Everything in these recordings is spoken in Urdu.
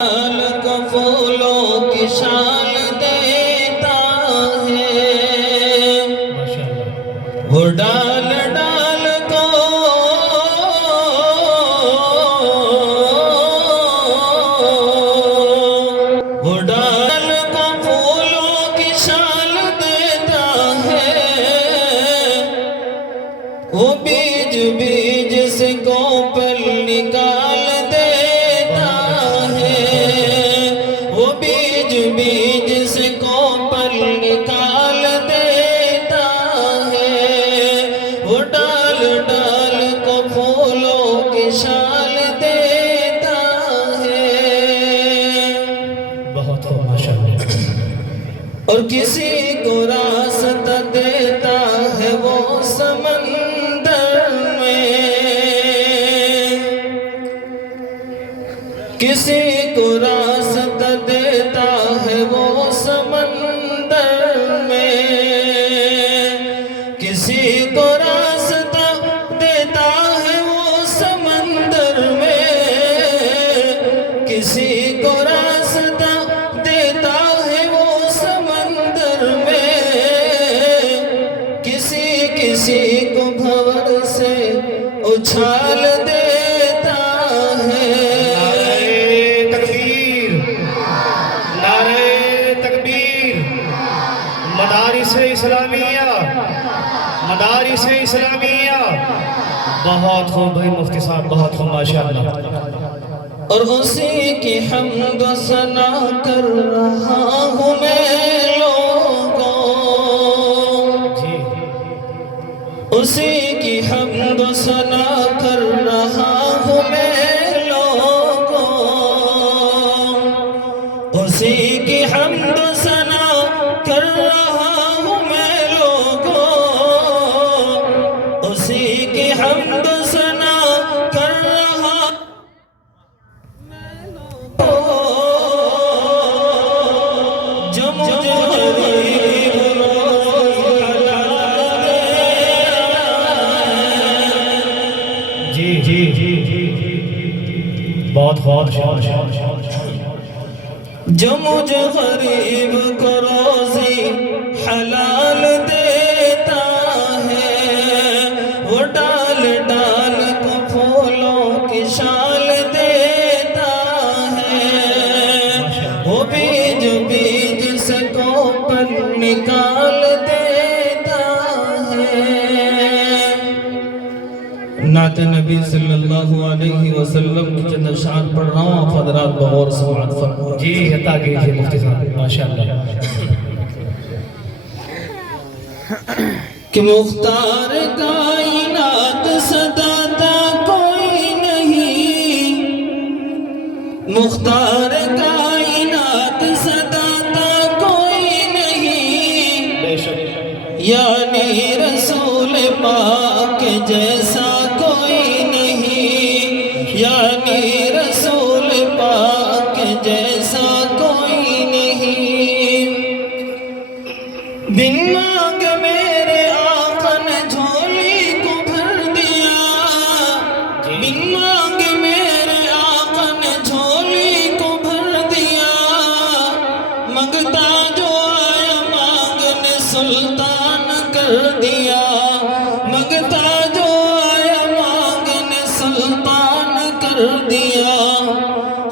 ڈال کو پھولوں کی شال دیتا ہے، وہ ڈال ڈال کو وہ ڈال کو پھولوں کی شال دیتا ہے، وہ بیج بیج سے کوپل نکال دیتا ہے، وہ بیج بیج سے کوپل نکال دیتا ہے، وہ ڈال ڈال کو پھولوں کی شال دیتا ہے۔ بہت ہو ماشاءاللہ۔ اور کسی کو راستہ دیتا ہے وہ سمندر میں، کسی کو راستہ دیتا ہے وہ سمندر میں، کسی کو راستہ دیتا ہے وہ سمندر میں، کسی کو راستہ دیتا ہے وہ سمندر میں، کسی کسی کو بھور سے اچھال دیتا ہے۔ نعرہ تکبیر، نعرہ تکبیر، مدارس اسلامیہ، مدارس اسلامیہ۔ بہت خوب بھائی مفتی صاحب، بہت خوب ماشاءاللہ۔ اور اسی کی حمد و ثنا کر رہا ہوں میں لوگوں، جی اسی کی حمد و ثنا کر رہا ہوں میں لوگوں، اسی کی حمد و ثنا کر رہا ہوں میں لوگوں، اسی کی حمد و ثنا کر رہا جو مجھے غریب روز حلال جی جی جی بہت بہت جو مجھے غریب کو روزی حلال دیتا ہے، وہ ڈال ڈال کو پھولوں کی شال دیتا ہے، وہ بیج بیج سے کوپل نکال دیتا ہے۔ نعت نبی صلی اللہ علیہ وسلم کی چند اشعار پڑھ رہا ہوں، آپ حضرات بغور سماعت فرمائیں۔ جی عطا کیجئے مفتی صاحب ماشاءاللہ۔ کہ مختار کائنات صداتا کوئی نہیں، مختار کائنات صداتا کوئی نہیں، بے شک یعنی رسول پاک جیسا کوئی نہیں، یعنی رسول پاک جیسا کوئی نہیں۔ بن مانگ میرے آقا نے جھولی کو بھر دیا، بن مانگ میرے آقا نے جھولی کو بھر دیا، منگتا جو آیا مانگنے سلطان کر دیا، منگتا جو آیا مانگنے سلطان کر دیا۔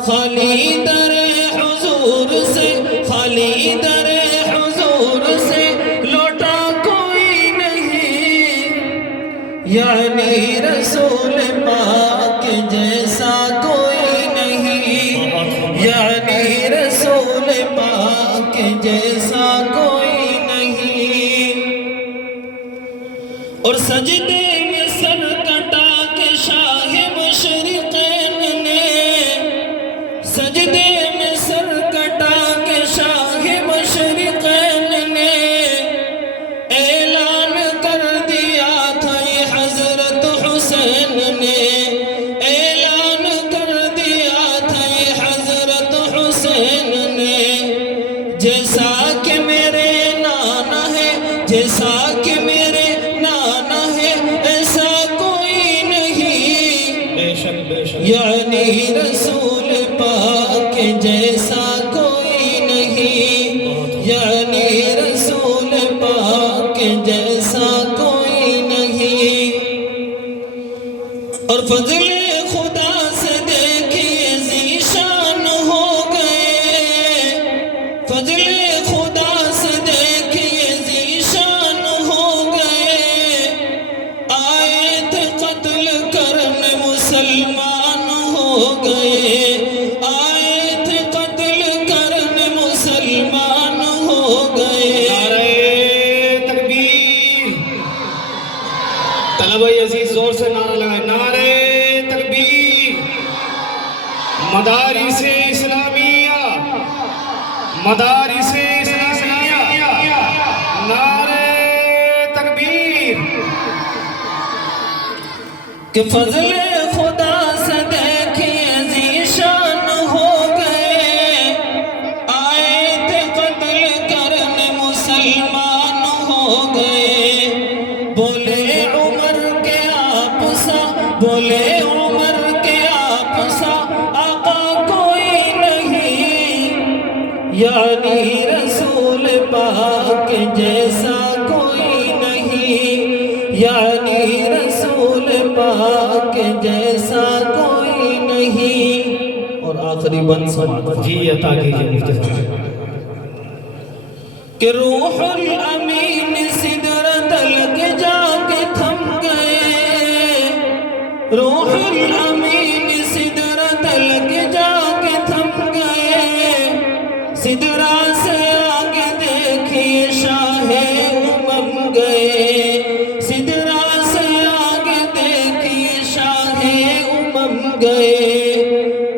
خالی در حضور سے، خالی در حضور سے لوٹا کوئی نہیں، یعنی رسول پاک جیسا کوئی نہیں، یعنی رسول پاک جیسا کوئی نہیں۔ اور سجدے میں سر کٹا کے شاہ مشرقین نے، سجدے میں سر کٹا کے شاہ مشرقین نے اعلان کر دیا تھا یہ حضرت حسین نے، اعلان کر دیا تھا یہ حضرت حسین نے، جیسا کہ میرے نانا ہے، جیسا کہ میرے نانا ہے جیسا کوئی نہیں، یعنی رسول پاک کے جیسا کوئی نہیں۔ اور فضل خدا سے دیکھیے ذیشان ہو گئے، فضل خدا سے دیکھیے ذیشان ہو گئے، آئے تھے قتل کرنے مسلمان ہو گئے، آئے تھے قتل کرنے مسلمان ہو گئے۔ نعرہ تکبیر، طلبہ عزیز زور سے نعرہ لگائیں، نعرہ تکبیر۔ مدارس اسلامیہ، مدارس اسلامیہ، نعرہ تکبیر۔ کہ فضل خدا سے دیکھیے ذیشان ہو گئے، آئے تھے قتل کرنے مسلمان ہو گئے۔ بولے عمر کے آپ سا، بولے عمر کے آپ سا آقا کوئی نہیں، یعنی رسول پاک جیسا کوئی نہیں، یعنی رسول پاک جیسا کوئی نہیں۔ اور آخری بند سماعت جی عطا کیجئے مفتی صاحب۔ کہ روح الامین سدرت تلک جا کے تھم گئے، روح الامین سدرت تلک جا کے تھم گئے، سدرا سے آگے دیکھیے شاہ امم گئے، سدرا سے آگے دیکھیے شاہ امم گئے۔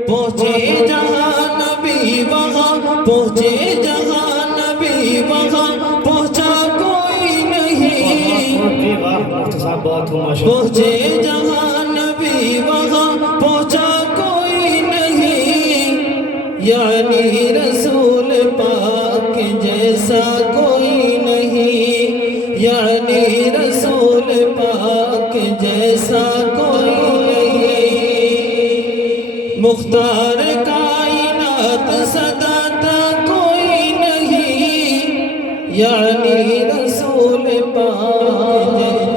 پہنچے جہاں نبی وہاں، پہنچے جہاں نبی وہاں، پہنچا کوئی نہیں، جی واہ مفتی صاحب بہت ہوں ماشاءاللہ۔ پہنچے جہاں نبی وہاں، پہنچا کوئی نہیں، یعنی رسول پاک جیسا کوئی نہیں، یعنی رسول پاک جیسا کوئی نہیں۔ مختار کائنات صداتا کوئی نہیں، یعنی رسول پاک